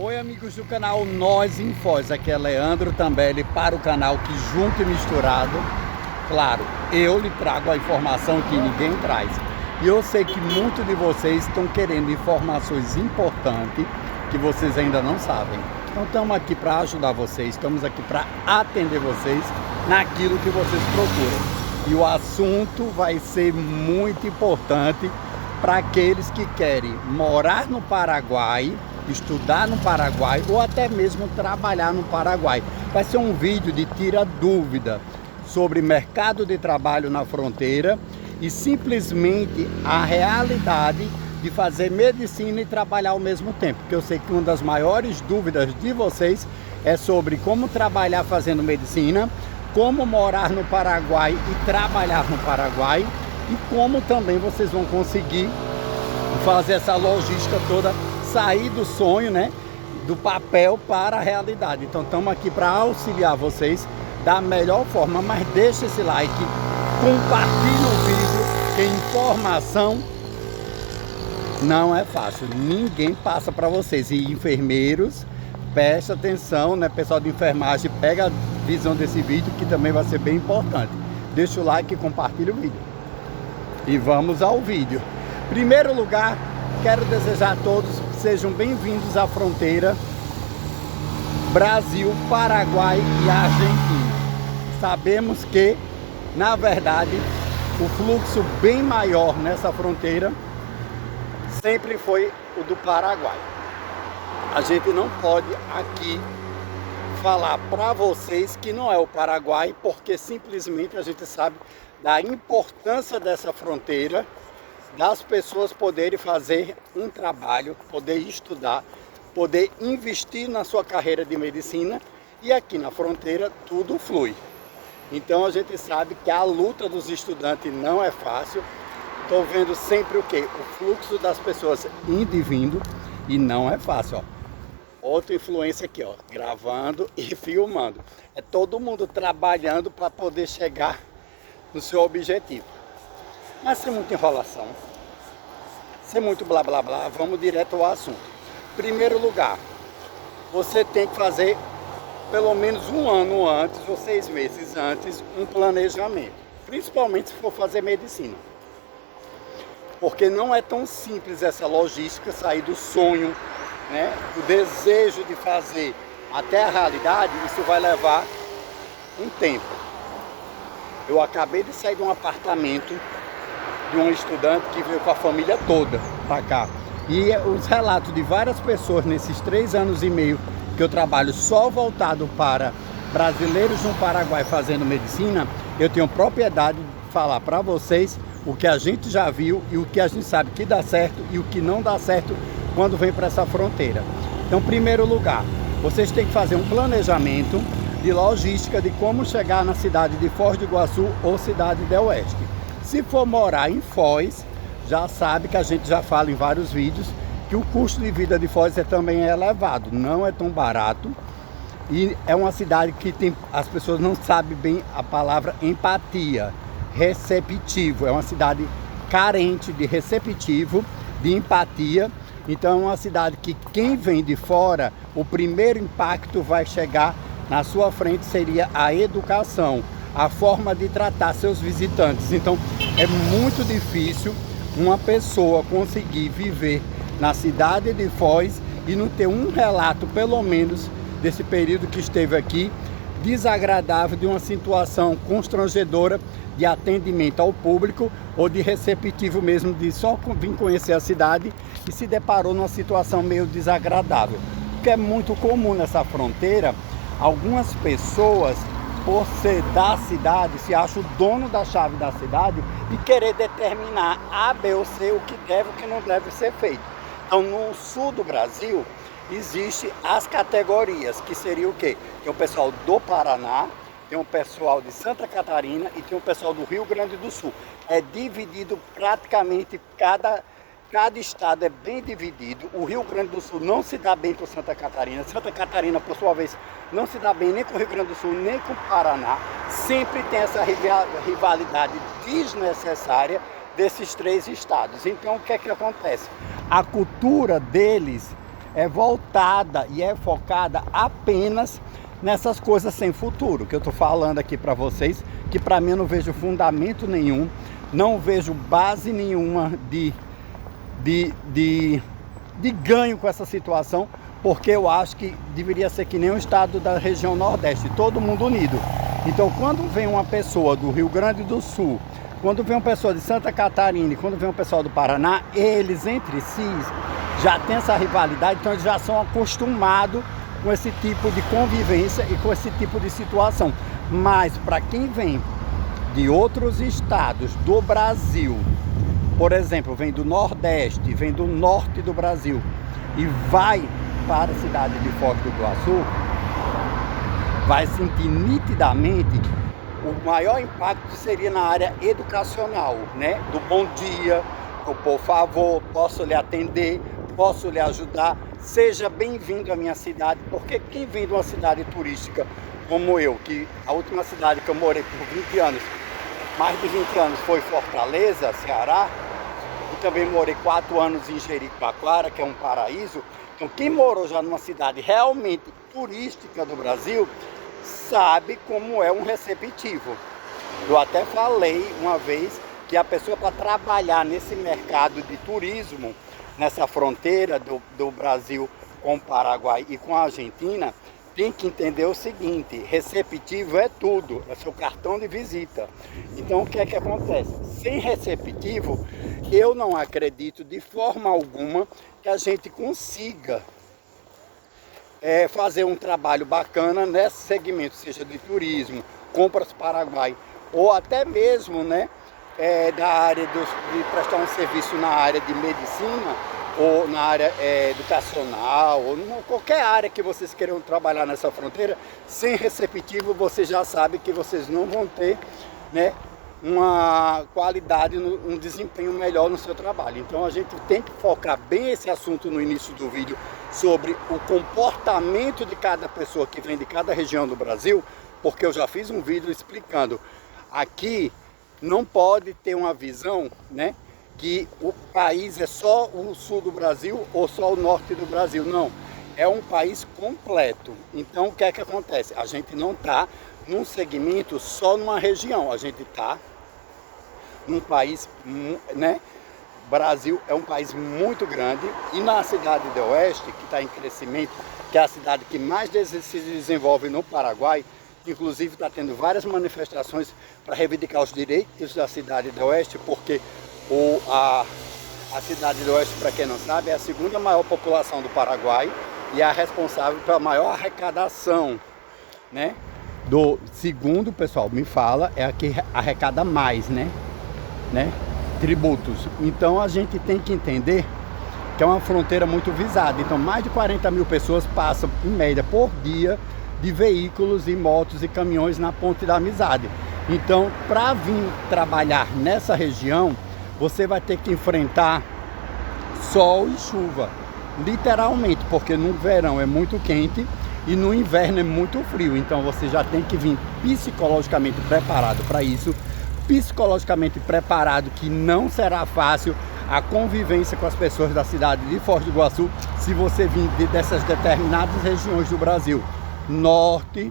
Oi amigos do canal Nós em Foz, aqui é Leandro Tambelli para o canal que Junto e Misturado. Claro, eu lhe trago a informação que ninguém traz. E eu sei que muitos de vocês estão querendo informações importantes que vocês ainda não sabem. Então estamos aqui para ajudar vocês, estamos aqui para atender vocês naquilo que vocês procuram. E o assunto vai ser muito importante para aqueles que querem morar no Paraguai, estudar no Paraguai ou até mesmo trabalhar no Paraguai. Vai ser um vídeo de tira dúvida sobre mercado de trabalho na fronteira e simplesmente a realidade de fazer medicina e trabalhar ao mesmo tempo, porque eu sei que uma das maiores dúvidas de vocês é sobre como trabalhar fazendo medicina, como morar no Paraguai e trabalhar no Paraguai e como também vocês vão conseguir fazer essa logística toda, sair do sonho, né, do papel para a realidade. Então estamos aqui para auxiliar vocês da melhor forma, mas deixa esse like, compartilhe o vídeo, que informação não é fácil, ninguém passa para vocês. E enfermeiros, presta atenção, né, pessoal de enfermagem, pega a visão desse vídeo que também vai ser bem importante. Deixa o like e compartilha o vídeo. E vamos ao vídeo. Em primeiro lugar, quero desejar a todos que sejam bem-vindos à fronteira Brasil, Paraguai e Argentina. Sabemos que, na verdade, o fluxo bem maior nessa fronteira sempre foi o do Paraguai. A gente não pode aqui falar para vocês que não é o Paraguai, porque simplesmente a gente sabe da importância dessa fronteira, das pessoas poderem fazer um trabalho, poder estudar, poder investir na sua carreira de medicina, e aqui na fronteira tudo flui. Então a gente sabe que a luta dos estudantes não é fácil. Estou vendo sempre o quê? O fluxo das pessoas indo e vindo, e não é fácil, ó. Outra influência aqui, ó, gravando e filmando. É todo mundo trabalhando para poder chegar no seu objetivo. Mas sem muita enrolação, sem muito blá blá blá, vamos direto ao assunto. Primeiro lugar, você tem que fazer pelo menos um ano antes ou 6 meses antes um planejamento, principalmente se for fazer medicina. Porque não é tão simples essa logística, sair do sonho, né, o desejo de fazer até a realidade. Isso vai levar um tempo. Eu acabei de sair de um apartamento de um estudante que veio com a família toda para cá. E os relatos de várias pessoas nesses 3 anos e meio que eu trabalho só voltado para brasileiros no Paraguai fazendo medicina, eu tenho propriedade de falar para vocês o que a gente já viu e o que a gente sabe que dá certo e o que não dá certo quando vem para essa fronteira. Então, em primeiro lugar, vocês têm que fazer um planejamento de logística de como chegar na cidade de Foz do Iguaçu ou cidade del Oeste. Se for morar em Foz, já sabe que a gente já fala em vários vídeos que o custo de vida de Foz também é elevado, não é tão barato. E é uma cidade que tem, as pessoas não sabem bem a palavra empatia, receptivo. É uma cidade carente de receptivo, de empatia. Então é uma cidade que quem vem de fora, o primeiro impacto vai chegar na sua frente seria a educação, a forma de tratar seus visitantes. Então é muito difícil uma pessoa conseguir viver na cidade de Foz e não ter um relato, pelo menos, desse período que esteve aqui, desagradável, de uma situação constrangedora de atendimento ao público ou de receptivo mesmo, de só vir conhecer a cidade e se deparou numa situação meio desagradável. Porque é muito comum nessa fronteira, algumas pessoas, por ser da cidade, se acham o dono da chave da cidade e querer determinar A, B ou C o que deve e o que não deve ser feito. Então, no sul do Brasil, existem as categorias, que seria o quê? Tem o pessoal do Paraná, tem o pessoal de Santa Catarina e tem o pessoal do Rio Grande do Sul. É dividido praticamente, cada estado é bem dividido. O Rio Grande do Sul não se dá bem com Santa Catarina. Santa Catarina, por sua vez, não se dá bem nem com o Rio Grande do Sul, nem com o Paraná. Sempre tem essa rivalidade desnecessária desses 3 estados. Então, o que é que acontece? A cultura deles é voltada e é focada apenas nessas coisas sem futuro, que eu estou falando aqui para vocês, que para mim eu não vejo fundamento nenhum, não vejo base nenhuma de ganho com essa situação, porque eu acho que deveria ser que nem o estado da região Nordeste, todo mundo unido. Então, quando vem uma pessoa do Rio Grande do Sul, quando vem uma pessoa de Santa Catarina, quando vem um pessoal do Paraná, eles entre si já têm essa rivalidade, então eles já são acostumados com esse tipo de convivência e com esse tipo de situação. Mas para quem vem de outros estados do Brasil, por exemplo, vem do Nordeste, vem do Norte do Brasil e vai para a cidade de Foz do Iguaçu, vai sentir nitidamente o maior impacto seria na área educacional, né? Do bom dia, do por favor, posso lhe atender, posso lhe ajudar, seja bem-vindo à minha cidade, porque quem vem de uma cidade turística como eu, que a última cidade que eu morei por 20 anos, mais de 20 anos foi Fortaleza, Ceará, e também morei 4 anos em Jericoacoara, que é um paraíso. Então quem morou já numa cidade realmente turística do Brasil, sabe como é um receptivo. Eu até falei uma vez que a pessoa para trabalhar nesse mercado de turismo, nessa fronteira do Brasil com o Paraguai e com a Argentina, tem que entender o seguinte: receptivo é tudo, é seu cartão de visita. Então o que é que acontece? Sem receptivo, eu não acredito de forma alguma que a gente consiga fazer um trabalho bacana nesse segmento, seja de turismo, compras Paraguai, ou até mesmo, né, da área de prestar um serviço na área de medicina, ou na área educacional, ou em qualquer área que vocês queiram trabalhar nessa fronteira. Sem receptivo, você já sabe que vocês não vão ter, né, uma qualidade, um desempenho melhor no seu trabalho. Então a gente tem que focar bem esse assunto no início do vídeo, sobre o comportamento de cada pessoa que vem de cada região do Brasil, porque eu já fiz um vídeo explicando. Aqui não pode ter uma visão, né, que o país é só o sul do Brasil ou só o norte do Brasil. Não, é um país completo. Então o que é que acontece? A gente não está num segmento só numa região, a gente está num país, né? Brasil é um país muito grande, e na cidade do Oeste, que está em crescimento, que é a cidade que mais se desenvolve no Paraguai, inclusive está tendo várias manifestações para reivindicar os direitos da cidade do Oeste, porque a cidade do Oeste, para quem não sabe, é a segunda maior população do Paraguai e é a responsável pela maior arrecadação, né? Segundo o pessoal me fala, é a que arrecada mais, né? Tributos. Então a gente tem que entender que é uma fronteira muito visada. Então mais de 40 mil pessoas passam em média por dia de veículos e motos e caminhões na Ponte da Amizade. Então, para vir trabalhar nessa região, você vai ter que enfrentar sol e chuva, literalmente, porque no verão é muito quente e no inverno é muito frio. Então você já tem que vir psicologicamente preparado para isso, psicologicamente preparado que não será fácil a convivência com as pessoas da cidade de Foz do Iguaçu se você vir dessas determinadas regiões do Brasil, Norte,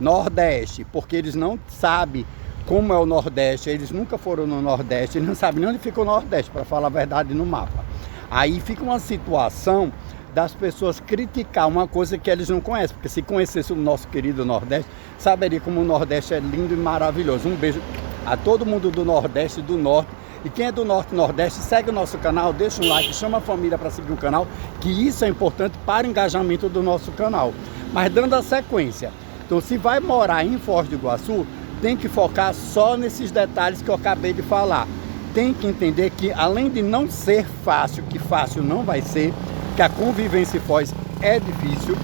Nordeste, porque eles não sabem como é o Nordeste, eles nunca foram no Nordeste, eles não sabem nem onde fica o Nordeste, para falar a verdade, no mapa. Aí fica uma situação das pessoas criticar uma coisa que eles não conhecem, porque se conhecesse o nosso querido Nordeste, saberia como o Nordeste é lindo e maravilhoso. Um beijo a todo mundo do Nordeste e do Norte. E quem é do Norte e Nordeste, segue o nosso canal, deixa um like, chama a família para seguir o canal, que isso é importante para o engajamento do nosso canal. Mas dando a sequência, então se vai morar em Foz do Iguaçu, tem que focar só nesses detalhes que eu acabei de falar. Tem que entender que, além de não ser fácil, que fácil não vai ser, que a convivência em Foz é difícil,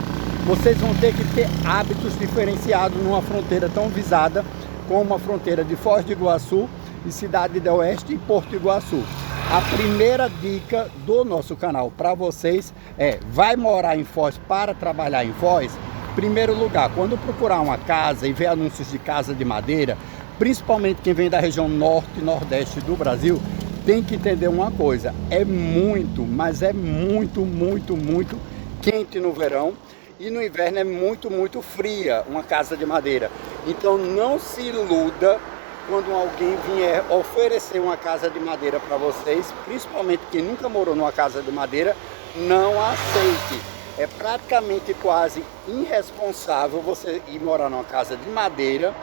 vocês vão ter que ter hábitos diferenciados numa fronteira tão visada como a fronteira de Foz do Iguaçu e Cidade do Oeste e Porto Iguaçu. A primeira dica do nosso canal para vocês é: vai morar em Foz para trabalhar em Foz? Primeiro lugar, quando procurar uma casa e ver anúncios de casa de madeira, principalmente quem vem da região norte e nordeste do Brasil, tem que entender uma coisa, é muito, mas é muito, muito, muito quente no verão e no inverno é muito, muito fria uma casa de madeira. Então não se iluda quando alguém vier oferecer uma casa de madeira para vocês, principalmente quem nunca morou numa casa de madeira, não aceite. É praticamente quase irresponsável você ir morar numa casa de madeira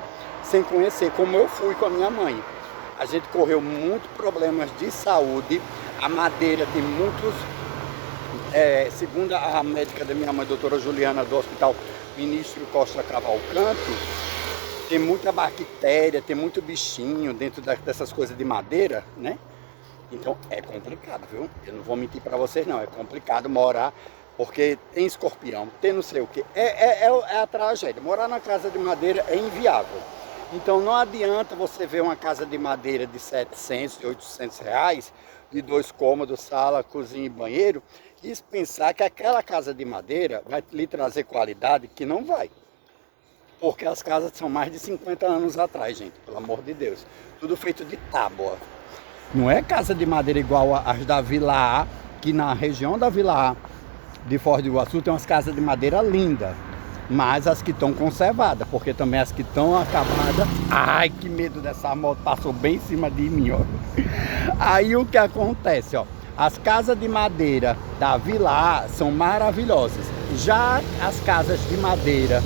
sem conhecer, como eu fui com a minha mãe. A gente correu muitos problemas de saúde, a madeira tem muitos, segundo a médica da minha mãe, doutora Juliana, do Hospital Ministro Costa Cavalcanti, tem muita bactéria, tem muito bichinho dentro dessas coisas de madeira, né? Então é complicado, viu? Eu não vou mentir para vocês não, é complicado morar, porque tem escorpião, tem não sei o que. É a tragédia, morar na casa de madeira é inviável. Então não adianta você ver uma casa de madeira de 700, 800 reais, de 2 cômodos, sala, cozinha e banheiro, e pensar que aquela casa de madeira vai lhe trazer qualidade, que não vai. Porque as casas são mais de 50 anos atrás, gente, pelo amor de Deus. Tudo feito de tábua. Não é casa de madeira igual as da Vila A, que na região da Vila A de Foz do Iguaçu tem umas casas de madeira lindas. Mas as que estão conservadas, porque também as que estão acabadas... Ai, que medo dessa moto, passou bem em cima de mim, ó. Aí o que acontece, ó. As casas de madeira da Vila A são maravilhosas. Já as casas de madeira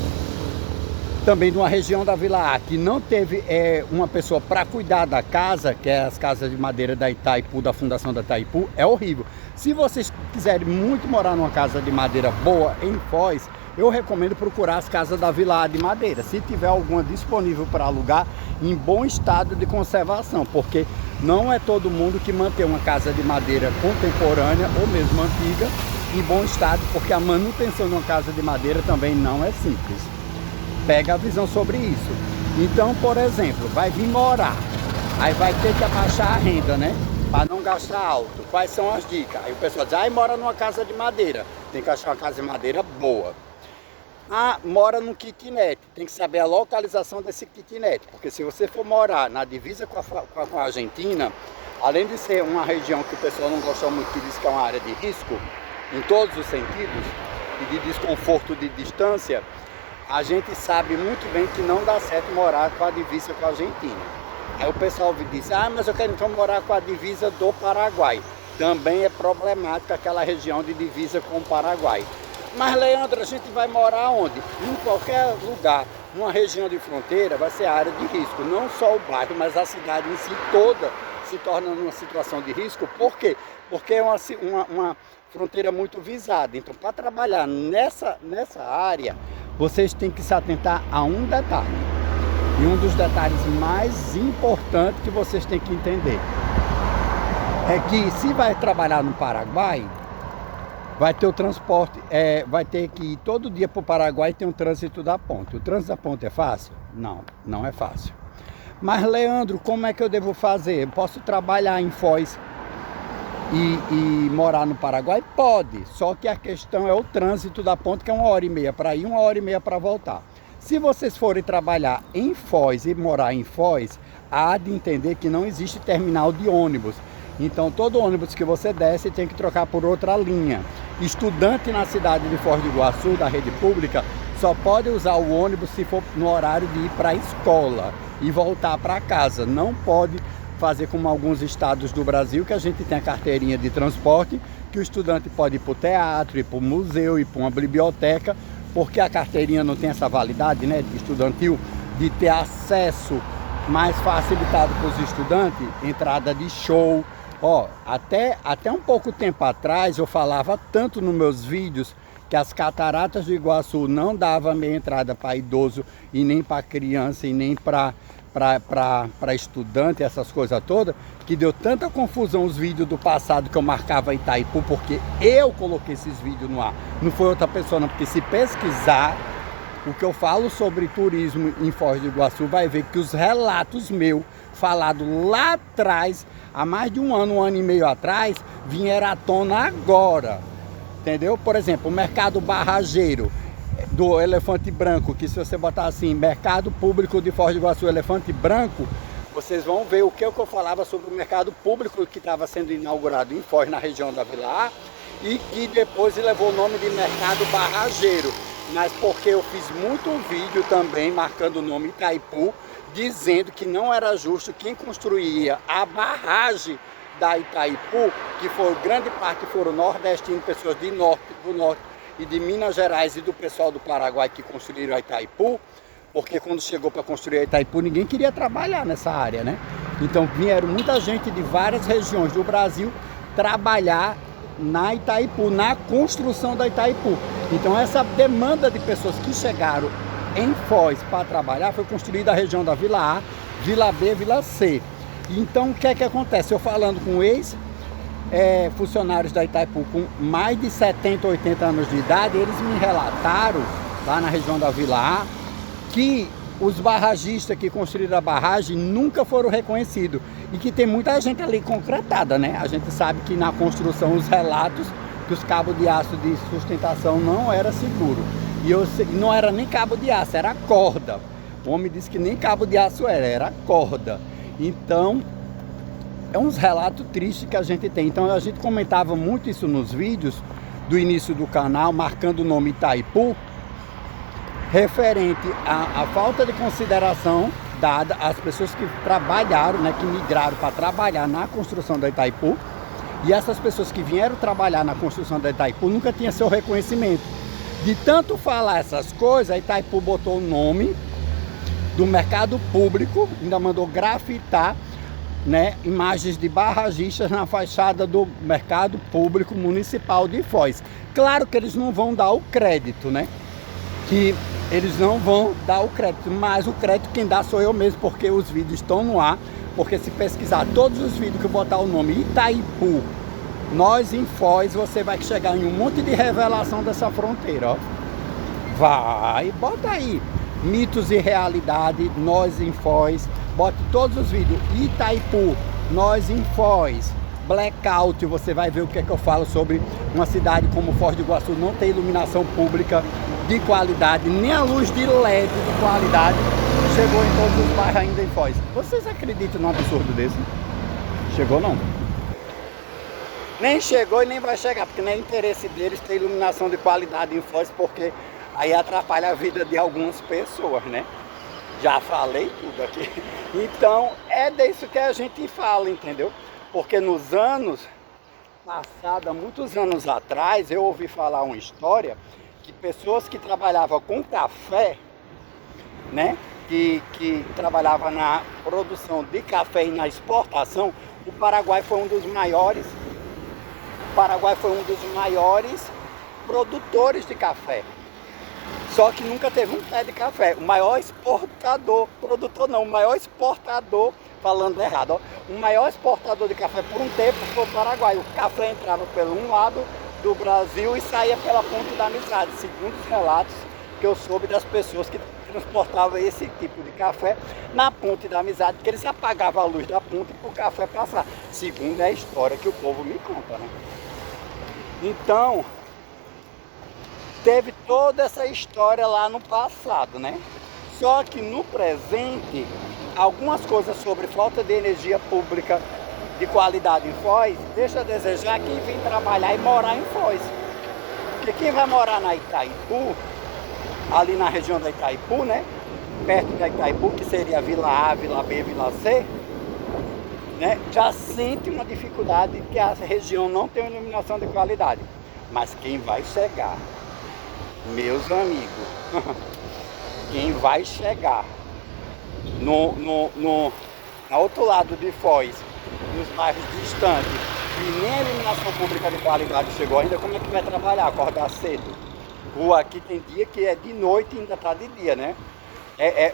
também de uma região da Vila A, que não teve uma pessoa para cuidar da casa, que é as casas de madeira da Itaipu, da Fundação da Itaipu, é horrível. Se vocês quiserem muito morar numa casa de madeira boa em Foz, eu recomendo procurar as casas da Vila A de madeira, se tiver alguma disponível para alugar em bom estado de conservação, porque não é todo mundo que mantém uma casa de madeira contemporânea ou mesmo antiga em bom estado, porque a manutenção de uma casa de madeira também não é simples. Pega a visão sobre isso. Então, por exemplo, vai vir morar, aí vai ter que abaixar a renda, né? Para não gastar alto. Quais são as dicas? Aí o pessoal diz, mora numa casa de madeira. Tem que achar uma casa de madeira boa. Mora num kitnet. Tem que saber a localização desse kitnet. Porque se você for morar na divisa com a Argentina, além de ser uma região que o pessoal não gosta muito, que diz que é uma área de risco, em todos os sentidos, e de desconforto de distância, a gente sabe muito bem que não dá certo morar com a divisa com a Argentina. Aí o pessoal diz, mas eu quero então morar com a divisa do Paraguai. Também é problemática aquela região de divisa com o Paraguai. Mas, Leandro, a gente vai morar onde? Em qualquer lugar, numa região de fronteira, vai ser área de risco. Não só o bairro, mas a cidade em si toda se torna numa situação de risco. Por quê? Porque é uma fronteira muito visada. Então, para trabalhar nessa área, vocês têm que se atentar a um detalhe. E um dos detalhes mais importantes que vocês têm que entender é que se vai trabalhar no Paraguai, vai ter o transporte, vai ter que ir todo dia para o Paraguai e tem um trânsito da ponte. O trânsito da ponte é fácil? Não, não é fácil. Mas, Leandro, como é que eu devo fazer? Eu posso trabalhar em Foz e morar no Paraguai? Pode, só que a questão é o trânsito da ponte, que é 1h30 para ir, 1h30 para voltar. Se vocês forem trabalhar em Foz e morar em Foz, há de entender que não existe terminal de ônibus. Então todo ônibus que você desce tem que trocar por outra linha. Estudante na cidade de Foz do Iguaçu, da rede pública, só pode usar o ônibus se for no horário de ir para a escola e voltar para casa. Não pode fazer como alguns estados do Brasil, que a gente tem a carteirinha de transporte, que o estudante pode ir para o teatro, ir para o museu, ir para uma biblioteca, porque a carteirinha não tem essa validade, né, estudantil, de ter acesso mais facilitado para os estudantes, entrada de show. Até um pouco tempo atrás eu falava tanto nos meus vídeos que as cataratas do Iguaçu não dava meia entrada para idoso e nem para criança e nem para estudante, essas coisas todas, que deu tanta confusão os vídeos do passado que eu marcava Itaipu, porque eu coloquei esses vídeos no ar, não foi outra pessoa não, porque se pesquisar o que eu falo sobre turismo em Foz do Iguaçu, vai ver que os relatos meus, falados lá atrás, há mais de um ano e meio atrás, vieram à tona agora, entendeu? Por exemplo, o mercado barrageiro do Elefante Branco, que se você botar assim, mercado público de Foz do Iguaçu, Elefante Branco, vocês vão ver o que eu falava sobre o mercado público que estava sendo inaugurado em Foz, na região da Vila A, e que depois levou o nome de mercado barrageiro, mas porque eu fiz muito vídeo também marcando o nome Itaipu, dizendo que não era justo quem construía a barragem da Itaipu, que foi grande parte foram nordestinos, pessoas do norte e de Minas Gerais e do pessoal do Paraguai que construíram a Itaipu, porque quando chegou para construir a Itaipu ninguém queria trabalhar nessa área, né? Então vieram muita gente de várias regiões do Brasil trabalhar na Itaipu, na construção da Itaipu. Então essa demanda de pessoas que chegaram em Foz para trabalhar foi construída a região da Vila A, Vila B, Vila C. Então o que é que acontece? Eu falando com funcionários da Itaipu com mais de 70, 80 anos de idade, eles me relataram lá na região da Vila A que os barragistas que construíram a barragem nunca foram reconhecidos e que tem muita gente ali concretada, né? A gente sabe que na construção os relatos que os cabos de aço de sustentação não era seguro. Não era nem cabo de aço, era corda. O homem disse que nem cabo de aço era corda. Então, é uns relatos tristes que a gente tem. Então, a gente comentava muito isso nos vídeos do início do canal, marcando o nome Itaipu, referente à falta de consideração dada às pessoas que trabalharam, né, que migraram para trabalhar na construção da Itaipu. E essas pessoas que vieram trabalhar na construção da Itaipu nunca tinham seu reconhecimento. De tanto falar essas coisas, a Itaipu botou o nome do mercado público, ainda mandou grafitar, né, imagens de barragistas na fachada do mercado público municipal de Foz. Claro que eles não vão dar o crédito, né? Que eles não vão dar o crédito, mas o crédito quem dá sou eu mesmo, porque os vídeos estão no ar. Porque se pesquisar todos os vídeos que eu botar o nome Itaipu, nós em Foz, você vai chegar em um monte de revelação dessa fronteira, ó. Vai, bota aí mitos e realidade, nós em Foz, bote todos os vídeos Itaipu, nós em Foz, blackout, você vai ver o que é que eu falo sobre uma cidade como Foz do Iguaçu não ter iluminação pública de qualidade, nem a luz de LED de qualidade chegou em todos os bairros ainda em Foz. Vocês acreditam num absurdo desse? Chegou não? Nem chegou e nem vai chegar, porque não é interesse deles ter iluminação de qualidade em Foz, porque aí atrapalha a vida de algumas pessoas, né? Já falei tudo aqui. Então é disso que a gente fala, entendeu? Porque nos anos passados, há muitos anos atrás, eu ouvi falar uma história que pessoas que trabalhavam com café, né? Que trabalhava na produção de café e na exportação, o Paraguai foi um dos maiores. O Paraguai foi um dos maiores produtores de café. Só que nunca teve um pé de café. O maior exportador, produtor não, o maior exportador, falando errado, ó, o maior exportador de café por um tempo foi o Paraguai. O café entrava pelo um lado do Brasil e saía pela Ponte da Amizade, segundo os relatos que eu soube das pessoas que transportavam esse tipo de café na Ponte da Amizade, que eles apagavam a luz da ponte para o café passar, segundo a história que o povo me conta, né? Então, teve toda essa história lá no passado, né? Só que no presente, algumas coisas sobre falta de energia pública de qualidade em Foz, deixa a desejar quem vem trabalhar e morar em Foz. Porque quem vai morar na Itaipu, ali na região da Itaipu, né? Perto da Itaipu, que seria a Vila A, Vila B, Vila C, né? Já sente uma dificuldade que a região não tem iluminação de qualidade. Mas quem vai chegar, meus amigos, quem vai chegar no outro lado de Foz, nos bairros distantes, e nem a iluminação pública de qualidade chegou ainda, como é que vai trabalhar? Acordar cedo? Rua aqui tem dia que é de noite e ainda está de dia, né?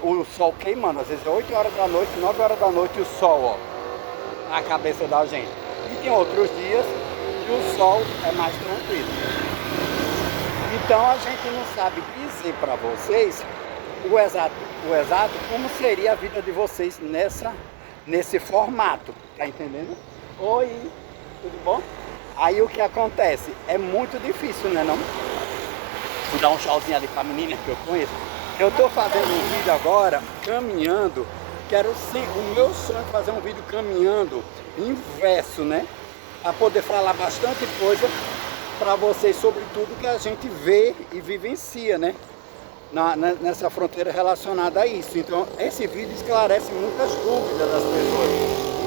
O sol queimando, às vezes é 8 horas da noite, 9 horas da noite o sol, ó, na cabeça da gente. E tem outros dias que o sol é mais tranquilo. Então a gente não sabe dizer para vocês o exato como seria a vida de vocês nesse formato, tá entendendo? Oi, tudo bom? Aí o que acontece? É muito difícil, né não? Vou dar um tchauzinho ali pra menina que eu conheço. Eu tô fazendo um vídeo agora, caminhando quero sim, o meu sonho é fazer um vídeo caminhando inverso, né? Para poder falar bastante coisa para vocês sobre tudo que a gente vê e vivencia, né? Nessa fronteira relacionada a isso. Então, esse vídeo esclarece muitas dúvidas das pessoas.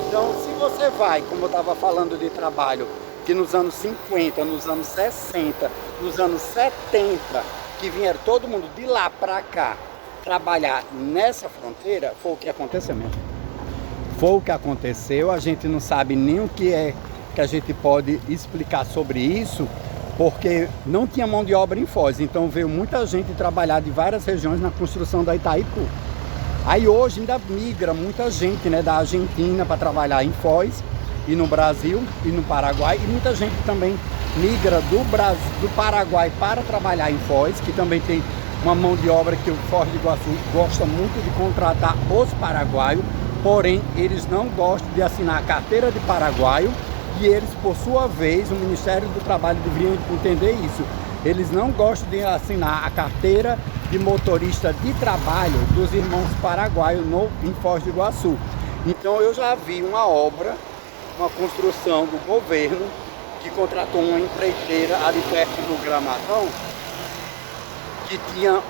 Então, se você vai, como eu estava falando de trabalho, que nos anos 50, nos anos 60, nos anos 70, que vieram todo mundo de lá para cá trabalhar nessa fronteira, foi o que aconteceu mesmo. Foi o que aconteceu, a gente não sabe nem o que é que a gente pode explicar sobre isso, porque não tinha mão de obra em Foz, então veio muita gente trabalhar de várias regiões na construção da Itaipu. Aí hoje ainda migra muita gente, né, da Argentina para trabalhar em Foz, e no Brasil e no Paraguai, e muita gente também migra do Paraguai para trabalhar em Foz, que também tem uma mão de obra que o Foz do Iguaçu gosta muito de contratar os paraguaios, porém eles não gostam de assinar a carteira de paraguaio, e eles, por sua vez, o Ministério do Trabalho deveria entender isso. Eles não gostam de assinar a carteira de motorista de trabalho dos irmãos paraguaios em Foz do Iguaçu. Então eu já vi uma obra, uma construção do governo que contratou uma empreiteira ali perto do Gramadão, que tinha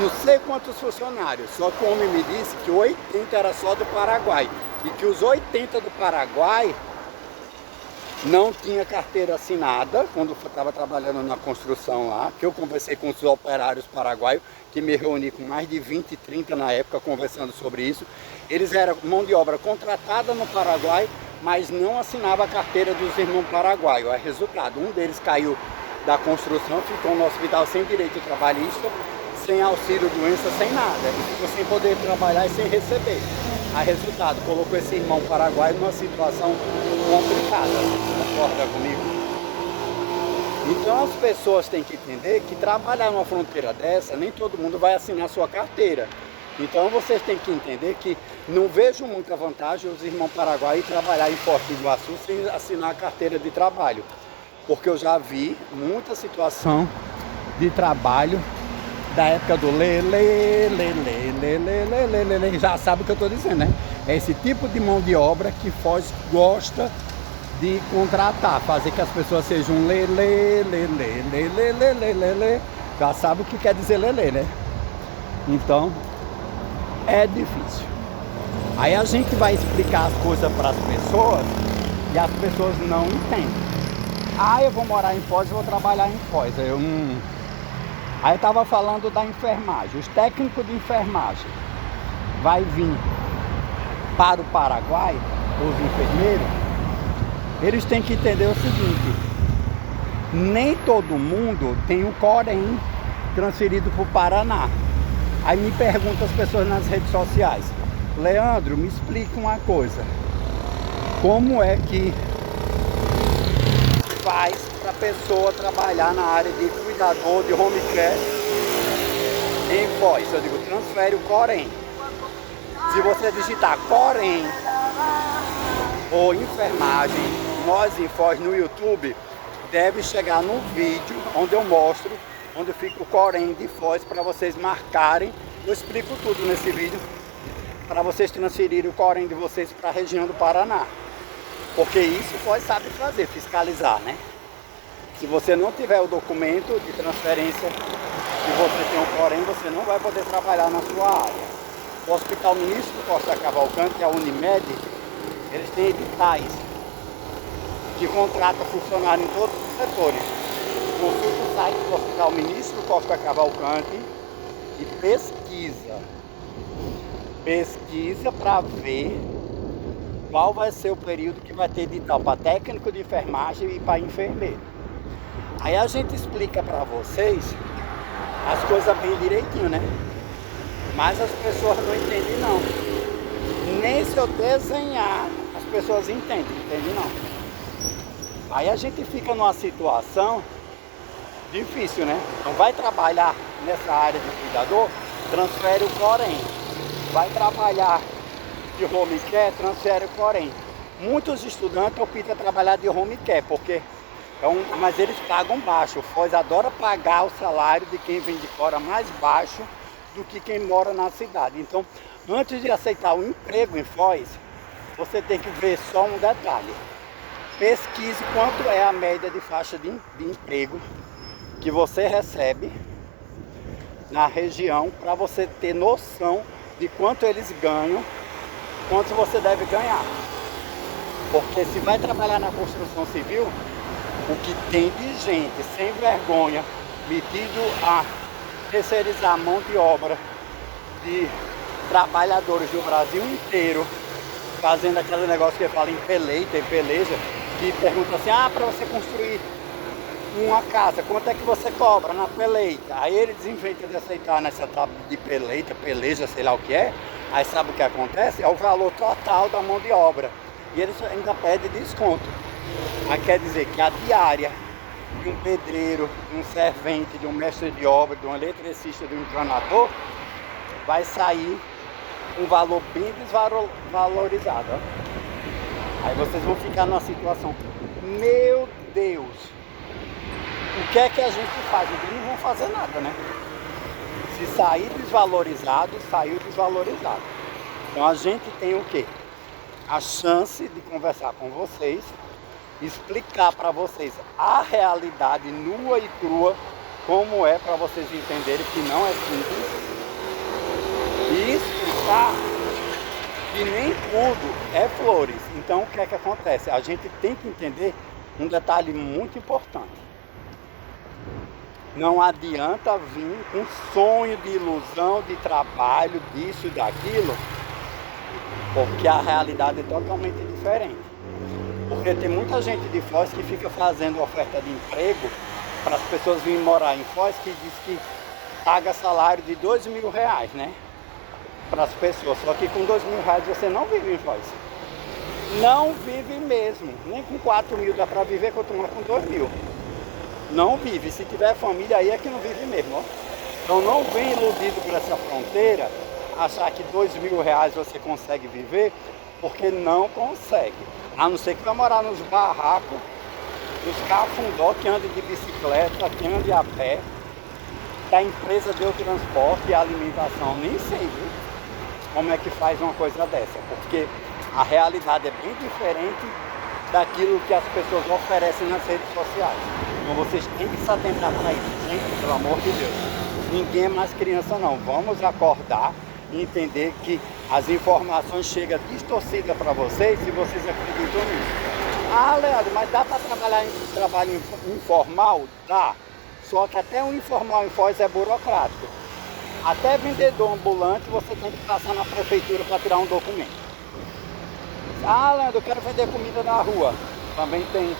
não sei quantos funcionários, só que o homem me disse que 80 era só do Paraguai, e que os 80 do Paraguai não tinha carteira assinada quando estava trabalhando na construção lá, que eu conversei com os operários paraguaios, que me reuni com mais de 20, 30 na época conversando sobre isso. Eles eram mão de obra contratada no Paraguai, mas não assinava a carteira dos irmãos paraguaios. É resultado, um deles caiu da construção, ficou no hospital sem direito trabalhista, sem auxílio doença, sem nada, e ficou sem poder trabalhar e sem receber. A resultado, colocou esse irmão paraguaio numa situação complicada, concorda comigo? Então as pessoas têm que entender que trabalhar numa fronteira dessa, nem todo mundo vai assinar sua carteira. Então vocês têm que entender que não vejo muita vantagem os irmãos paraguaios trabalhar em Foz do Iguaçu sem assinar a carteira de trabalho. Porque eu já vi muita situação de trabalho da época do já sabe o que eu estou dizendo, né? É esse tipo de mão de obra que Foz gosta de contratar, fazer que as pessoas sejam já sabe o que quer dizer lelê, né? Então, é difícil. Aí a gente vai explicar as coisas para as pessoas e as pessoas não entendem. Ah, eu vou morar em Foz, eu vou trabalhar em Foz. Aí eu estava falando da enfermagem. Os técnicos de enfermagem vai vir para o Paraguai, os enfermeiros, eles têm que entender o seguinte: nem todo mundo tem o Corém transferido para o Paraná. Aí me perguntam as pessoas nas redes sociais: Leandro, me explica uma coisa, como é que faz para a pessoa trabalhar na área de cuidador, de home care em Foz? Eu digo, transfere o Corém. Se você digitar Corém ou enfermagem, nós em Foz no YouTube, deve chegar no vídeo onde eu mostro onde fica o Corém de Foz para vocês marcarem. Eu explico tudo nesse vídeo para vocês transferirem o Corém de vocês para a região do Paraná. Porque isso Foz sabe fazer, fiscalizar, né? Se você não tiver o documento de transferência e você tem um Corém, você não vai poder trabalhar na sua área. O Hospital Ministro Costa Cavalcante, a Unimed, eles têm editais que contratam funcionários em todos os setores. Consulta o site do Hospital Ministro Costa Cavalcante e pesquisa para ver qual vai ser o período que vai ter edital para técnico de enfermagem e para enfermeiro. Aí a gente explica para vocês as coisas bem direitinho, né? Mas as pessoas não entendem não. Nem se eu desenhar, as pessoas entendem não. Aí a gente fica numa situação difícil, né? Então vai trabalhar nessa área de cuidador, transfere o Corém. Vai trabalhar de home care, transfere o Corém. Muitos estudantes optam trabalhar de home care, porque mas eles pagam baixo. O Foz adora pagar o salário de quem vem de fora mais baixo do que quem mora na cidade. Então, Antes de aceitar o emprego em Foz, você tem que ver só um detalhe. Pesquise quanto é a média de faixa de emprego que você recebe na região, para você ter noção de quanto eles ganham, quanto você deve ganhar. Porque se vai trabalhar na construção civil, o que tem de gente sem vergonha, metido a terceirizar a mão de obra de trabalhadores do Brasil inteiro, fazendo aquele negócio que fala em peleita, em peleja, que pergunta assim, para você construir uma casa, quanto é que você cobra na peleita? Aí eles inventam de aceitar nessa tábua de peleita, peleja, sei lá o que é. Aí sabe o que acontece? É o valor total da mão de obra. E eles ainda pedem desconto. Aí quer dizer que a diária de um pedreiro, de um servente, de um mestre de obra, de um eletricista, de um encanador, vai sair um valor bem desvalorizado. Ó. Aí vocês vão ficar numa situação, meu Deus, o que é que a gente faz? Eles não vão fazer nada, né? Se sair desvalorizado, saiu desvalorizado. Então a gente tem o quê? A chance de conversar com vocês, explicar para vocês a realidade nua e crua, como é, para vocês entenderem que não é simples, e explicar que nem tudo é flores. Então o que é que acontece? A gente tem que entender um detalhe muito importante. Não adianta vir com sonho de ilusão, de trabalho, disso e daquilo, porque a realidade é totalmente diferente. Porque tem muita gente de Foz que fica fazendo oferta de emprego para as pessoas virem morar em Foz, que diz que paga salário de R$2.000, né? Para as pessoas. Só que com R$2.000 você não vive em Foz. Não vive mesmo. Nem com 4.000 dá para viver, quanto mais com 2.000. Não vive. Se tiver família aí é que não vive mesmo. Ó. Então não vem iludido por essa fronteira, achar que R$2.000 você consegue viver, porque não consegue. A não ser que vai morar nos barracos, nos cafundó, que anda de bicicleta, que anda a pé, da empresa deu transporte e alimentação. Nem sei, viu? Como é que faz uma coisa dessa, porque a realidade é bem diferente daquilo que as pessoas oferecem nas redes sociais. Então vocês têm que se atentar para isso, gente, pelo amor de Deus. Ninguém é mais criança não, vamos acordar e entender que as informações chegam distorcidas para vocês e vocês acreditam nisso. Leandro, mas dá para trabalhar em trabalho informal? Dá, só que até o informal em Foz é burocrático. Até vendedor ambulante você tem que passar na prefeitura para tirar um documento. Leandro, eu quero vender comida na rua. Também tem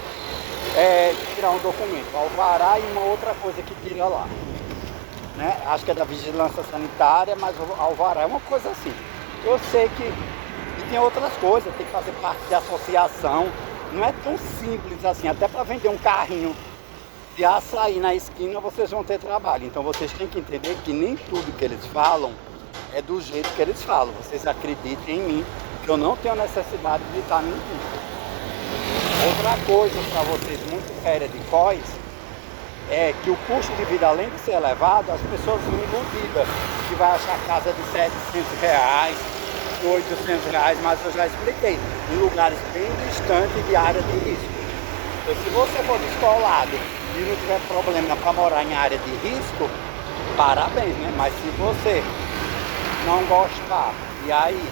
que tirar um documento, alvará e uma outra coisa que tira lá. Né? Acho que é da vigilância sanitária, mas o alvará é uma coisa assim. Eu sei que e tem outras coisas, tem que fazer parte de associação. Não é tão simples assim, até para vender um carrinho de açaí na esquina vocês vão ter trabalho. Então vocês têm que entender que nem tudo que eles falam é do jeito que eles falam. Vocês acreditem em mim, que eu não tenho necessidade de estar mentindo. Outra coisa para vocês muito séria de Foz é que o custo de vida, além de ser elevado, as pessoas vão iludidas, que vai achar casa de R$700, R$800, mas eu já expliquei, em lugares bem distantes de área de risco. Então se você for descolado e não tiver problema para morar em área de risco, parabéns, né? Mas se você não gostar, e aí,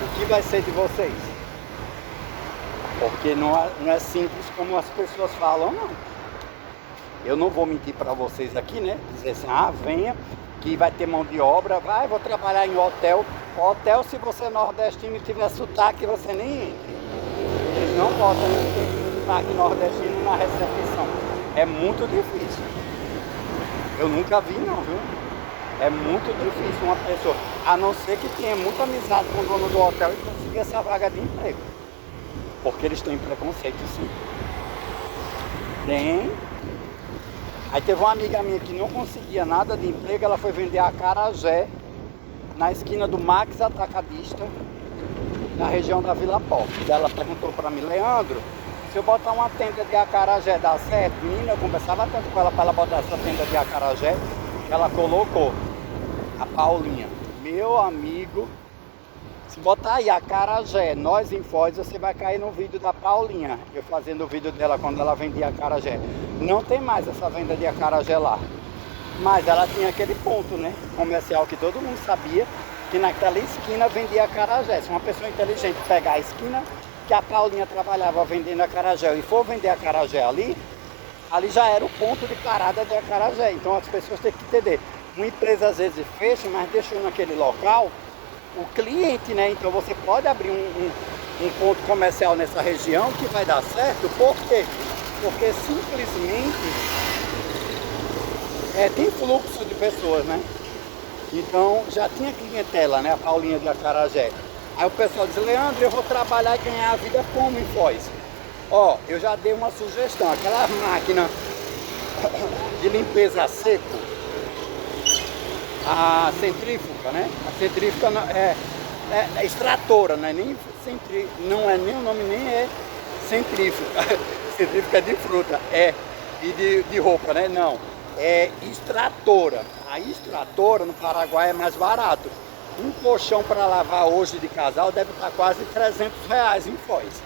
o que vai ser de vocês? Porque não é simples como as pessoas falam, não. Eu não vou mentir para vocês aqui, né? Dizer assim, venha, que vai ter mão de obra, vou trabalhar em hotel. Hotel, se você é nordestino e tiver sotaque, você nem entra. Eles não botam sotaque nordestino na recepção. É muito difícil. Eu nunca vi não, viu? É muito difícil uma pessoa, a não ser que tenha muita amizade com o dono do hotel e conseguir essa vaga de emprego. Porque eles têm preconceito, sim. Tem. Aí teve uma amiga minha que não conseguia nada de emprego, ela foi vender acarajé na esquina do Max Atacadista, na região da Vila Pop. Ela perguntou para mim, Leandro, se eu botar uma tenda de acarajé dá certo? Menina, eu conversava tanto com ela para ela botar essa tenda de acarajé, que ela colocou. A Paulinha, Meu amigo, se botar aí acarajé, nós em Foz, você vai cair no vídeo da Paulinha, eu fazendo o vídeo dela quando ela vendia acarajé. Não tem mais essa venda de acarajé lá, mas ela tinha aquele ponto, né, comercial que todo mundo sabia, que naquela esquina vendia acarajé. Se uma pessoa inteligente pegar a esquina que a Paulinha trabalhava vendendo acarajé e for vender acarajé ali já era o ponto de parada de acarajé. Então as pessoas têm que entender, uma empresa às vezes fecha, mas deixou naquele local o cliente, né? Então você pode abrir um ponto comercial nessa região que vai dar certo. Por quê? Porque simplesmente tem fluxo de pessoas, né? Então já tinha clientela, né? A Paulinha de acarajé. Aí o pessoal diz, Leandro, eu vou trabalhar e ganhar a vida como em Foz? Ó, eu já dei uma sugestão, aquela máquina de limpeza a seco, a centrífuga, né? A centrífuga é extratora, não é nem não é nem o nome, nem é centrífuga. Centrífuga é de fruta, e de roupa, né? Não, é extratora. A extratora no Paraguai é mais barato. Um colchão para lavar hoje de casal deve estar quase R$300 em Foz.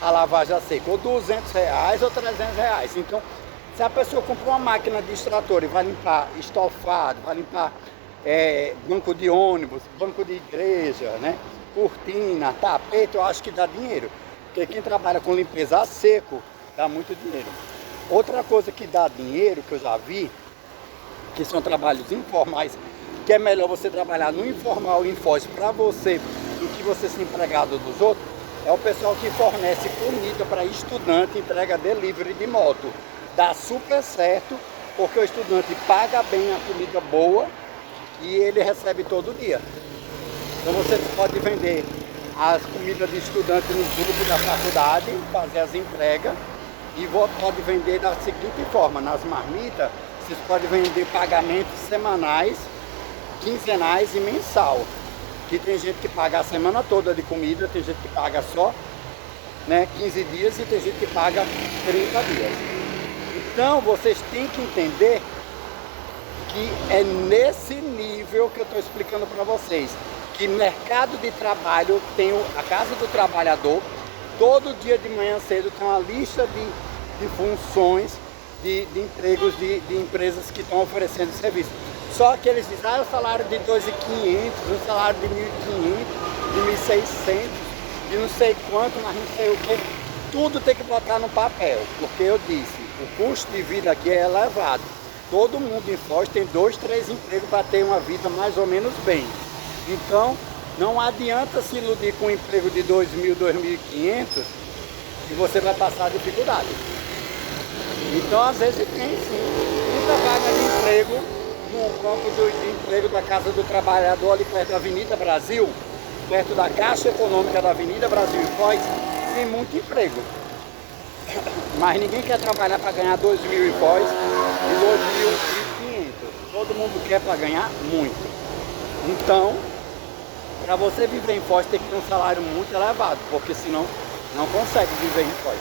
A lavagem a seco, ou R$200 ou R$300. Então, se a pessoa comprar uma máquina de extrator e vai limpar estofado, vai limpar banco de ônibus, banco de igreja, né? Cortina, tapete, eu acho que dá dinheiro. Porque quem trabalha com limpeza a seco dá muito dinheiro. Outra coisa que dá dinheiro, que eu já vi, que são trabalhos informais, que é melhor você trabalhar no informal em Foz para você do que você ser empregado dos outros, é o pessoal que fornece comida para estudante, entrega delivery de moto. Dá super certo, porque o estudante paga bem a comida boa e ele recebe todo dia. Então você pode vender as comidas de estudante nos grupos da faculdade, fazer as entregas, e pode vender da seguinte forma, nas marmitas, vocês podem vender pagamentos semanais, quinzenais e mensal. Que tem gente que paga a semana toda de comida, tem gente que paga só, né, 15 dias e tem gente que paga 30 dias. Então vocês têm que entender que é nesse nível que eu estou explicando para vocês, que mercado de trabalho tem a Casa do Trabalhador, todo dia de manhã cedo tem uma lista de funções, de empregos de empresas que estão oferecendo serviço. Só que eles dizem, o salário de 2.500, o salário de 1.500, de 1.600, de não sei quanto, mas não sei o que. Tudo tem que botar no papel, porque eu disse, o custo de vida aqui é elevado. Todo mundo em Foz tem 2, 3 empregos para ter uma vida mais ou menos bem. Então, não adianta se iludir com um emprego de 2.000, 2.500 e você vai passar dificuldade. Então, às vezes tem sim muita vaga de emprego no campo de emprego da Casa do Trabalhador, ali perto da Avenida Brasil, perto da Caixa Econômica da Avenida Brasil e Foz, tem muito emprego. Mas ninguém quer trabalhar para ganhar 2.000 em Foz e 2.500. Todo mundo quer para ganhar muito. Então, para você viver em Foz tem que ter um salário muito elevado, porque senão não consegue viver em Foz.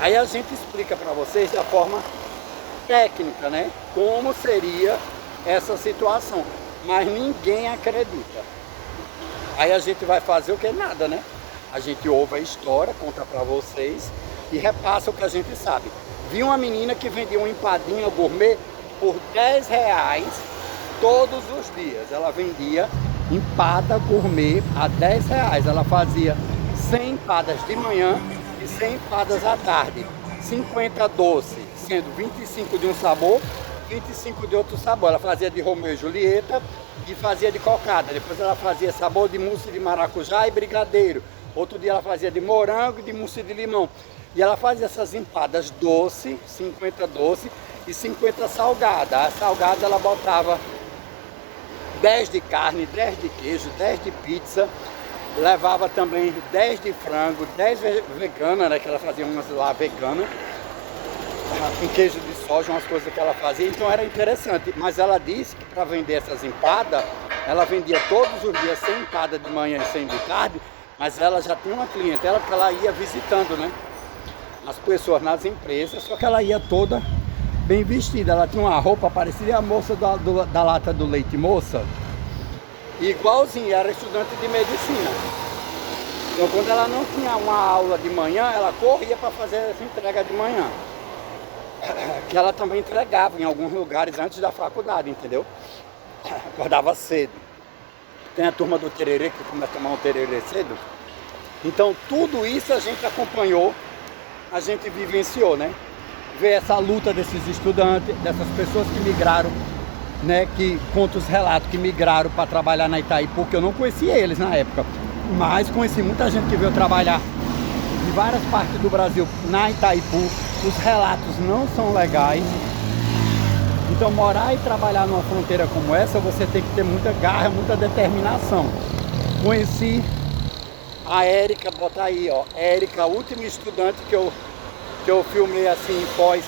Aí a gente explica para vocês da forma técnica, né? Como seria essa situação. Mas ninguém acredita. Aí a gente vai fazer o que? Nada, né? A gente ouve a história, conta para vocês e repassa o que a gente sabe. Vi uma menina que vendia uma empadinha gourmet por R$10 todos os dias. Ela vendia empada gourmet a R$10. Ela fazia 100 empadas de manhã e 100 empadas à tarde. 50 doce, sendo 25 de um sabor, 25 de outro sabor. Ela fazia de Romeu e Julieta e fazia de cocada. Depois ela fazia sabor de mousse de maracujá e brigadeiro. Outro dia ela fazia de morango e de mousse de limão. E ela fazia essas empadas doce, 50 doce e 50 salgada. A salgada ela botava 10 de carne, 10 de queijo, 10 de pizza. Levava também 10 de frango, 10 vegana, né, que ela fazia umas lá vegana, com queijo de soja, umas coisas que ela fazia, então era interessante. Mas ela disse que para vender essas empadas, ela vendia todos os dias 100 empadas de manhã e 100 de tarde, mas ela já tinha uma clientela que ela ia visitando, né, as pessoas nas empresas, só que ela ia toda bem vestida. Ela tinha uma roupa parecida a moça da lata do leite moça. igualzinho, era estudante de medicina. Então quando ela não tinha uma aula de manhã, ela corria para fazer essa entrega de manhã. Que ela também entregava em alguns lugares antes da faculdade, entendeu? Acordava cedo. Tem a turma do tererê que começa a tomar um tererê cedo. Então tudo isso a gente acompanhou, a gente vivenciou, né? Ver essa luta desses estudantes, dessas pessoas que migraram, né? Que conta os relatos que migraram para trabalhar na Itaipu, que eu não conhecia eles na época, mas conheci muita gente que veio trabalhar de várias partes do Brasil na Itaipu. Os relatos não são legais. Então morar e trabalhar numa fronteira como essa, você tem que ter muita garra, muita determinação. Conheci a Érica, bota aí, ó, Érica, a última estudante que eu filmei assim em Foz,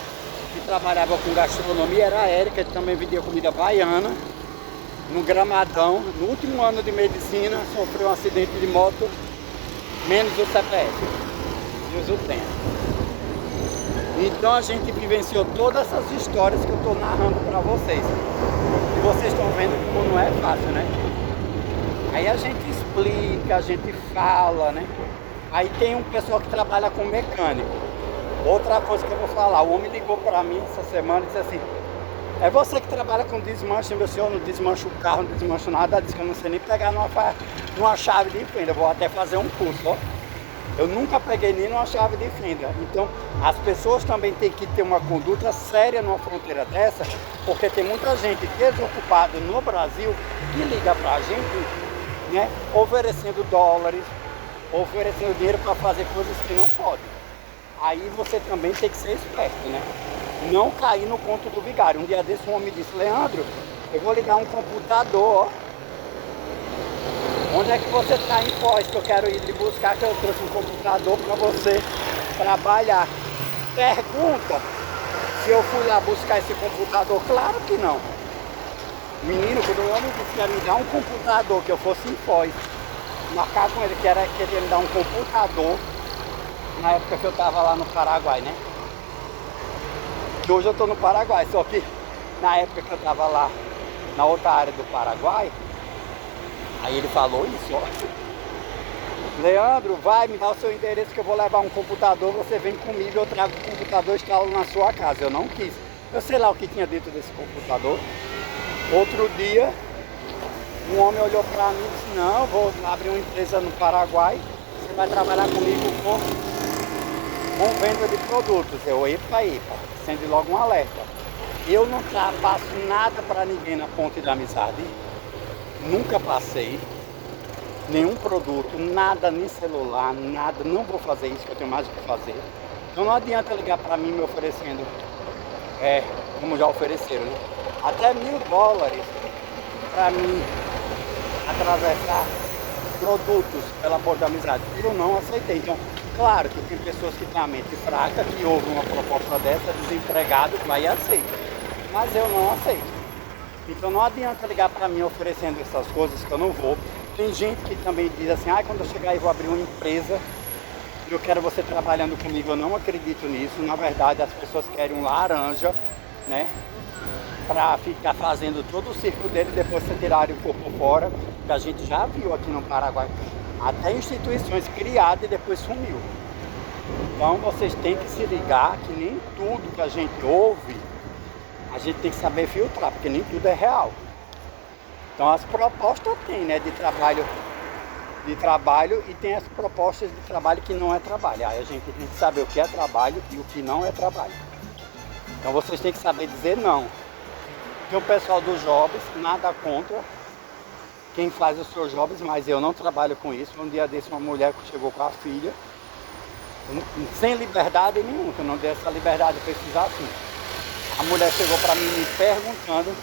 que trabalhava com gastronomia, era a Érica, que também vendia comida baiana, no Gramadão. No último ano de medicina, sofreu um acidente de moto, menos o CPF, Deus o tenha. Então a gente vivenciou todas essas histórias que eu estou narrando para vocês. E vocês estão vendo como não é fácil, né? Aí a gente explica, a gente fala, né? Aí tem um pessoal que trabalha com mecânico. Outra coisa que eu vou falar, o homem ligou para mim essa semana e disse assim: é você que trabalha com desmanche, meu senhor, não desmancha o carro, não desmancha nada. Diz que eu não sei nem pegar numa chave de fenda, eu vou até fazer um curso, ó. Eu nunca peguei nem numa chave de fenda. Então, as pessoas também têm que ter uma conduta séria numa fronteira dessa, porque tem muita gente desocupada no Brasil que liga pra gente, né, oferecendo dólares, oferecendo dinheiro para fazer coisas que não podem. Aí você também tem que ser esperto, né? Não cair no conto do vigário. Um dia desse um homem disse: Leandro, eu vou ligar um computador, ó. Onde é que você está em Foz, que eu quero ir lhe buscar, que eu trouxe um computador para você trabalhar. Pergunta se eu fui lá buscar esse computador. Claro que não. Menino, quando o homem disse que ia me dar um computador, que eu fosse em Foz, marcar com ele que queria me dar um computador, na época que eu estava lá no Paraguai, né? Que hoje eu estou no Paraguai, só que na época que eu estava lá, na outra área do Paraguai, aí ele falou isso, ó: Leandro, vai me dar o seu endereço que eu vou levar um computador, você vem comigo, eu trago o computador e instalo na sua casa. Eu não quis. Eu sei lá o que tinha dentro desse computador. Outro dia, um homem olhou pra mim e disse: não, vou abrir uma empresa no Paraguai, você vai trabalhar comigo com venda de produtos. Eu, epa, acende logo um alerta. Eu não passo nada para ninguém na ponte da amizade. Nunca passei nenhum produto, nada, nem celular, nada. Não vou fazer isso, que eu tenho mais o que fazer. Então não adianta ligar para mim me oferecendo, como já ofereceram, né? Até $1000 para mim atravessar produtos pela ponte da amizade. Eu não aceitei. Então, claro que tem pessoas que têm a mente fraca, que ouvem uma proposta dessa, desempregado, vai e aceita. Mas eu não aceito. Então não adianta ligar para mim oferecendo essas coisas que eu não vou. Tem gente que também diz assim: quando eu chegar aí vou abrir uma empresa, eu quero você trabalhando comigo. Eu não acredito nisso. Na verdade, as pessoas querem um laranja, né, para ficar fazendo todo o círculo dele, depois você tirarem o corpo fora, que a gente já viu aqui no Paraguai. Até instituições criadas e depois sumiu. Então vocês têm que se ligar que nem tudo que a gente ouve, a gente tem que saber filtrar, porque nem tudo é real. Então as propostas tem, né, de trabalho e tem as propostas de trabalho que não é trabalho. Aí a gente tem que saber o que é trabalho e o que não é trabalho. Então vocês têm que saber dizer não. Tem o pessoal dos jobs, nada contra quem faz os seus jobs, mas eu não trabalho com isso. Um dia desse uma mulher que chegou com a filha, sem liberdade nenhuma, que eu não dei essa liberdade de pesquisar assim. A mulher chegou para mim me perguntando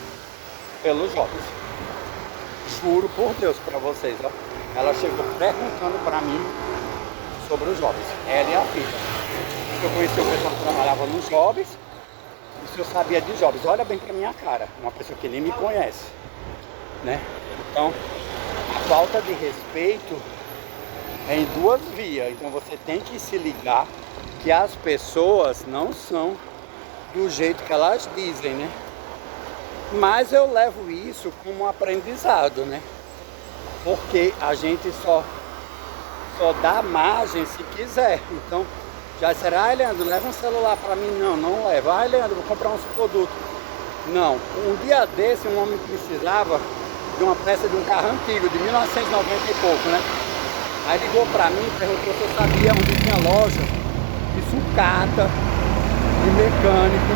pelos jobs. Juro por Deus para vocês, ó. Ela chegou perguntando para mim sobre os jobs. Ela e a filha. Eu conheci o pessoal que trabalhava nos jobs, e se eu sabia de jobs. Olha bem pra minha cara, uma pessoa que nem me conhece, né? Então, a falta de respeito é em duas vias. Então você tem que se ligar que as pessoas não são do jeito que elas dizem, né? Mas eu levo isso como um aprendizado, né? porque a gente só dá margem se quiser. Então, já será, Leandro, leva um celular para mim? Não, não leva. Leandro, vou comprar uns produtos. Não. Um dia desse, um homem precisava de uma peça de um carro antigo, de 1990 e pouco, né? Aí ligou para mim e perguntou se eu sabia onde tinha loja de sucata, de mecânico,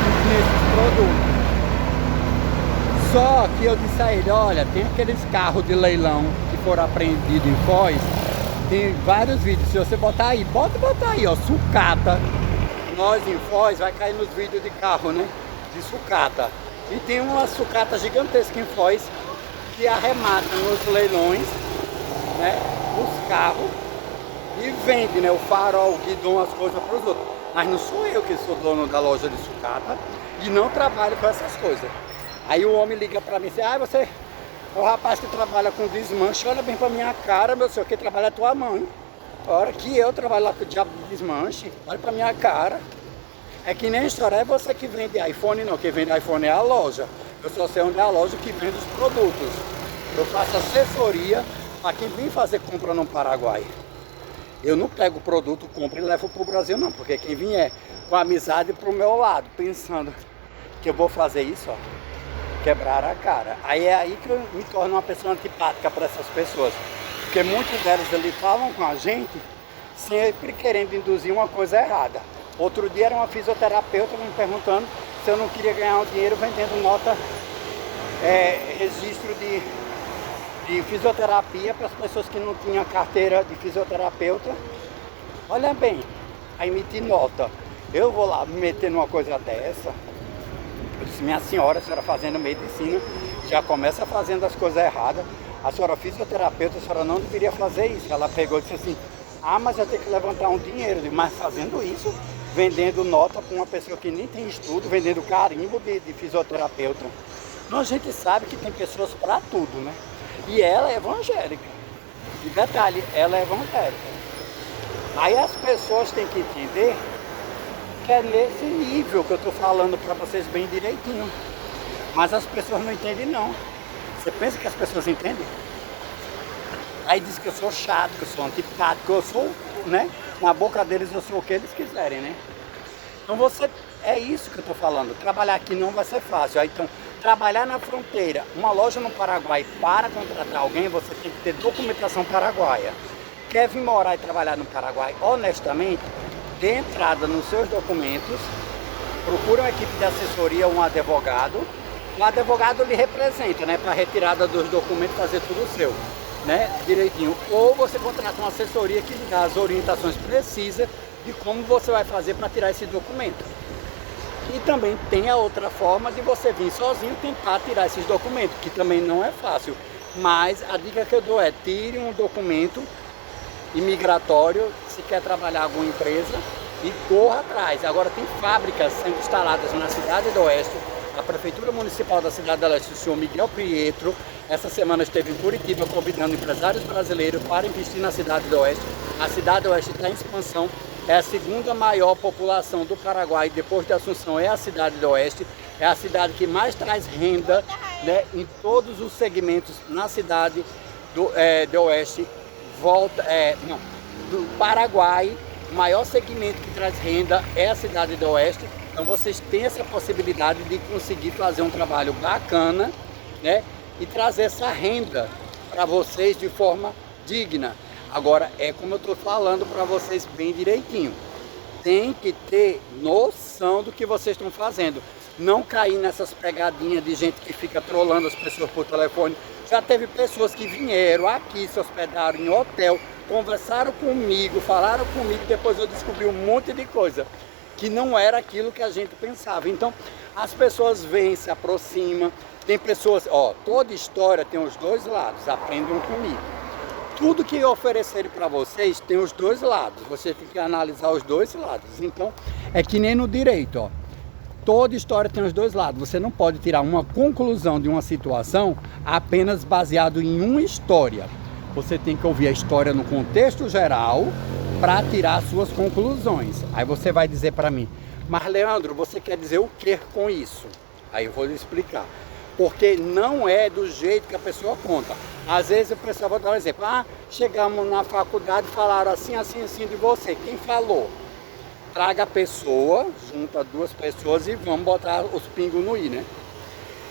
que tinha esses produtos. Só que eu disse a ele, olha, tem aqueles carros de leilão que foram apreendidos em Foz, tem vários vídeos, se você botar aí, pode botar aí, ó, sucata. Nós em Foz vai cair nos vídeos de carro, né? De sucata. E tem uma sucata gigantesca em Foz que arremata nos leilões, né? Os carros e vende, né? O farol, o guidão, as coisas para os outros. Mas não sou eu que sou dono da loja de sucata e não trabalho com essas coisas. Aí o homem liga para mim e diz, ah, você é o rapaz que trabalha com desmanche, olha bem pra minha cara, meu senhor, quem trabalha é tua mãe. A hora que eu trabalho lá com o diabo de desmanche, olha pra minha cara. É que nem a história, é você que vende iPhone, não, quem vende iPhone é a loja. Eu só sei onde é a loja que vende os produtos. Eu faço assessoria para quem vem fazer compra no Paraguai. Eu não pego o produto, compro e levo pro Brasil não, porque quem vier com amizade pro meu lado, pensando que eu vou fazer isso, ó, quebrar a cara. Aí é aí que eu me torno uma pessoa antipática para essas pessoas. Porque muitos delas ali falam com a gente sempre querendo induzir uma coisa errada. Outro dia era uma fisioterapeuta me perguntando se eu não queria ganhar um dinheiro vendendo nota, registro de fisioterapia para as pessoas que não tinham carteira de fisioterapeuta. Olha bem, a emitir nota. Eu vou lá me meter numa coisa dessa? Eu disse, minha senhora, a senhora fazendo medicina, já começa fazendo as coisas erradas. A senhora fisioterapeuta, a senhora não deveria fazer isso. Ela pegou e disse assim, ah, mas eu tenho que levantar um dinheiro. Eu disse, mas fazendo isso, vendendo nota para uma pessoa que nem tem estudo, vendendo carimbo de fisioterapeuta. Então a gente sabe que tem pessoas para tudo, né? E ela é evangélica. E detalhe, ela é evangélica. Aí as pessoas têm que entender que é nesse nível que eu estou falando para vocês bem direitinho. Mas as pessoas não entendem não. Você pensa que as pessoas entendem? Aí diz que eu sou chato, que eu sou antipático, que eu sou, né? Na boca deles eu sou o que eles quiserem, né? Então é isso que eu estou falando. Trabalhar aqui não vai ser fácil. Aí, então, trabalhar na fronteira, uma loja no Paraguai, para contratar alguém, você tem que ter documentação paraguaia. Quer vir morar e trabalhar no Paraguai, honestamente, dê entrada nos seus documentos, procura uma equipe de assessoria, um advogado lhe representa, né, para retirada dos documentos, fazer tudo seu, né, direitinho. Ou você contrata uma assessoria que lhe dá as orientações precisas de como você vai fazer para tirar esse documento. E também tem a outra forma de você vir sozinho tentar tirar esses documentos, que também não é fácil. Mas a dica que eu dou é, tire um documento imigratório, se quer trabalhar em alguma empresa, e corra atrás. Agora tem fábricas sendo instaladas na Cidade do Oeste. A Prefeitura Municipal da Cidade do Oeste, o senhor Miguel Pietro, essa semana esteve em Curitiba convidando empresários brasileiros para investir na Cidade do Oeste. A Cidade do Oeste está em expansão, é a segunda maior população do Paraguai, depois de Assunção é a Cidade do Oeste, é a cidade que mais traz renda, né, em todos os segmentos na Cidade do Oeste. Do Paraguai, o maior segmento que traz renda é a Cidade do Oeste. Então vocês têm essa possibilidade de conseguir fazer um trabalho bacana, né, e trazer essa renda para vocês de forma digna. Agora, é como eu estou falando para vocês bem direitinho. Tem que ter noção do que vocês estão fazendo. Não cair nessas pegadinhas de gente que fica trolando as pessoas por telefone. Já teve pessoas que vieram aqui, se hospedaram em hotel, conversaram comigo, falaram comigo, depois eu descobri um monte de coisa que não era aquilo que a gente pensava. Então, as pessoas vêm, se aproximam. Tem pessoas, toda história tem os dois lados, aprendam comigo. Tudo que oferecerem para vocês tem os dois lados, você tem que analisar os dois lados. Então, é que nem no direito, toda história tem os dois lados. Você não pode tirar uma conclusão de uma situação apenas baseado em uma história. Você tem que ouvir a história no contexto geral para tirar suas conclusões. Aí você vai dizer para mim, mas Leandro, você quer dizer o que com isso? Aí eu vou lhe explicar. porque não é do jeito que a pessoa conta. Às vezes o pessoal vai dar um exemplo, chegamos na faculdade e falaram assim, assim, assim de você. Quem falou? Traga a pessoa, junta 2 pessoas e vamos botar os pingos no i, né?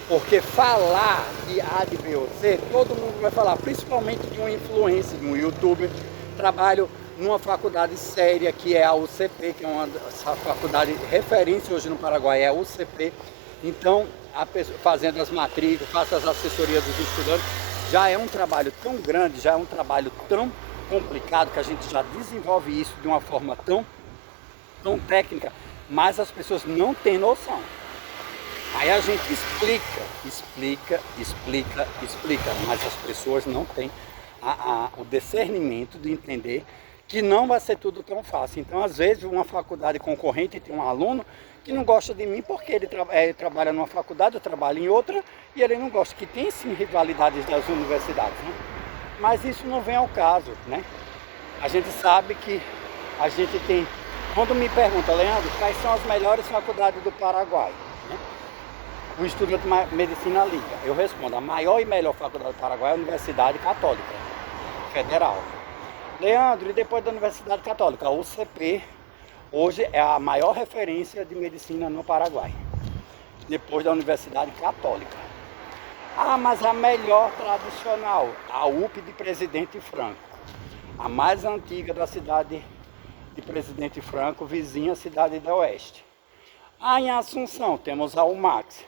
Porque falar de A, de B ou C, todo mundo vai falar, principalmente de um influencer, de um youtuber. Trabalho numa faculdade séria que é a UCP, que é uma faculdade referência hoje no Paraguai, é a UCP. Então, a pessoa, fazendo as matrículas, faço as assessorias dos estudantes, já é um trabalho tão grande, já é um trabalho tão complicado, que a gente já desenvolve isso de uma forma tão técnica, mas as pessoas não têm noção. Aí a gente explica, mas as pessoas não têm o discernimento de entender que não vai ser tudo tão fácil. Então, às vezes, uma faculdade concorrente tem um aluno que não gosta de mim porque ele trabalha numa faculdade, eu trabalho em outra, e ele não gosta, que tem sim rivalidades das universidades, né? Mas isso não vem ao caso, né? A gente sabe que a gente tem... Quando me pergunta, Leandro, quais são as melhores faculdades do Paraguai? Né? O estudante de medicina liga. Eu respondo, a maior e melhor faculdade do Paraguai é a Universidade Católica Federal. Leandro, e depois da Universidade Católica? A UCP hoje é a maior referência de medicina no Paraguai. Depois da Universidade Católica. Mas a melhor tradicional, a UP de Presidente Franco. A mais antiga da cidade de Presidente Franco, vizinha à cidade do Oeste. Em Assunção temos a UMAX,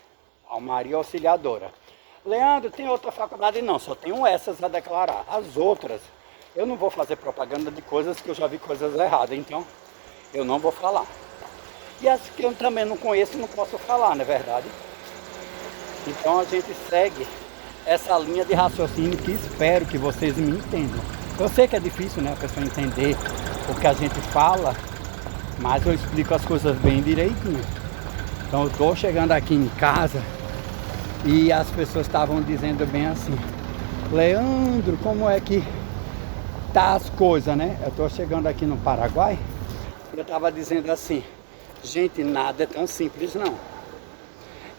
a Maria Auxiliadora. Leandro, tem outra faculdade? Não, só tenho essas a declarar. As outras, eu não vou fazer propaganda de coisas que eu já vi coisas erradas, então eu não vou falar. E as que eu também não conheço, não posso falar, não é verdade? Então a gente segue essa linha de raciocínio que espero que vocês me entendam. Eu sei que é difícil, né, a pessoa entender o que a gente fala, mas eu explico as coisas bem direitinho. Então eu estou chegando aqui em casa e as pessoas estavam dizendo bem assim, Leandro, como é que tá as coisas, né? Eu estou chegando aqui no Paraguai e eu estava dizendo assim, gente, nada é tão simples não.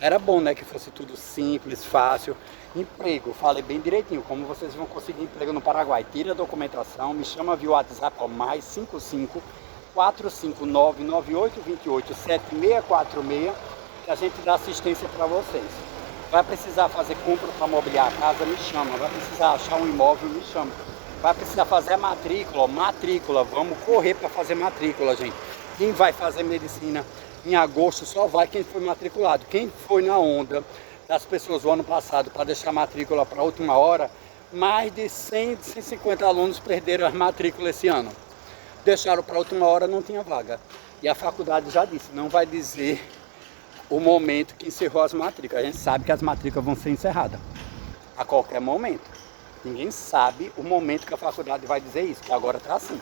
Era bom, né, que fosse tudo simples, fácil. Emprego, falei bem direitinho, como vocês vão conseguir emprego no Paraguai. Tira a documentação, me chama via WhatsApp, mais 55 459 9828 7646, que a gente dá assistência para vocês. Vai precisar fazer compra para mobiliar a casa, me chama. Vai precisar achar um imóvel, me chama. Vai precisar fazer a matrícula, vamos correr para fazer matrícula, gente. Quem vai fazer medicina em agosto só vai quem foi matriculado. Quem foi na onda das pessoas do ano passado para deixar a matrícula para a última hora, mais de 100, 150 alunos perderam a matrícula esse ano. Deixaram para a última hora, não tinha vaga. E a faculdade já disse, não vai dizer o momento que encerrou as matrículas. A gente sabe que as matrículas vão ser encerradas a qualquer momento. Ninguém sabe o momento que a faculdade vai dizer isso, que agora está assim.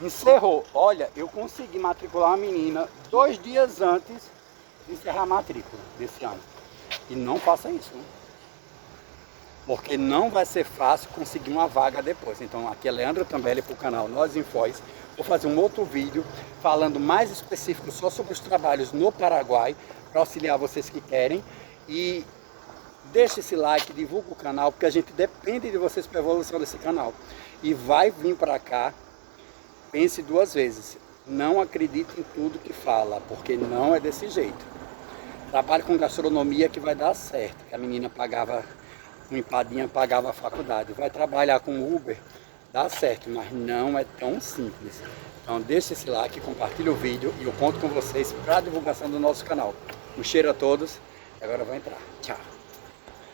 Encerrou. Olha, eu consegui matricular uma menina 2 dias antes de encerrar a matrícula desse ano. E não faça isso, né? Porque não vai ser fácil conseguir uma vaga depois. Então aqui é Leandro Tambelli para o canal Nós Infóis. Vou fazer um outro vídeo falando mais específico só sobre os trabalhos no Paraguai, para auxiliar vocês que querem. E deixe esse like, divulga o canal, porque a gente depende de vocês para a evolução desse canal. E vai vir para cá, pense 2 vezes. Não acredite em tudo que fala, porque não é desse jeito. Trabalhe com gastronomia que vai dar certo. Que a menina pagava, uma empadinha pagava a faculdade. Vai trabalhar com Uber, dá certo, mas não é tão simples. Então deixe esse like, compartilhe o vídeo e eu conto com vocês para a divulgação do nosso canal. Um cheiro a todos e agora eu vou entrar. Tchau!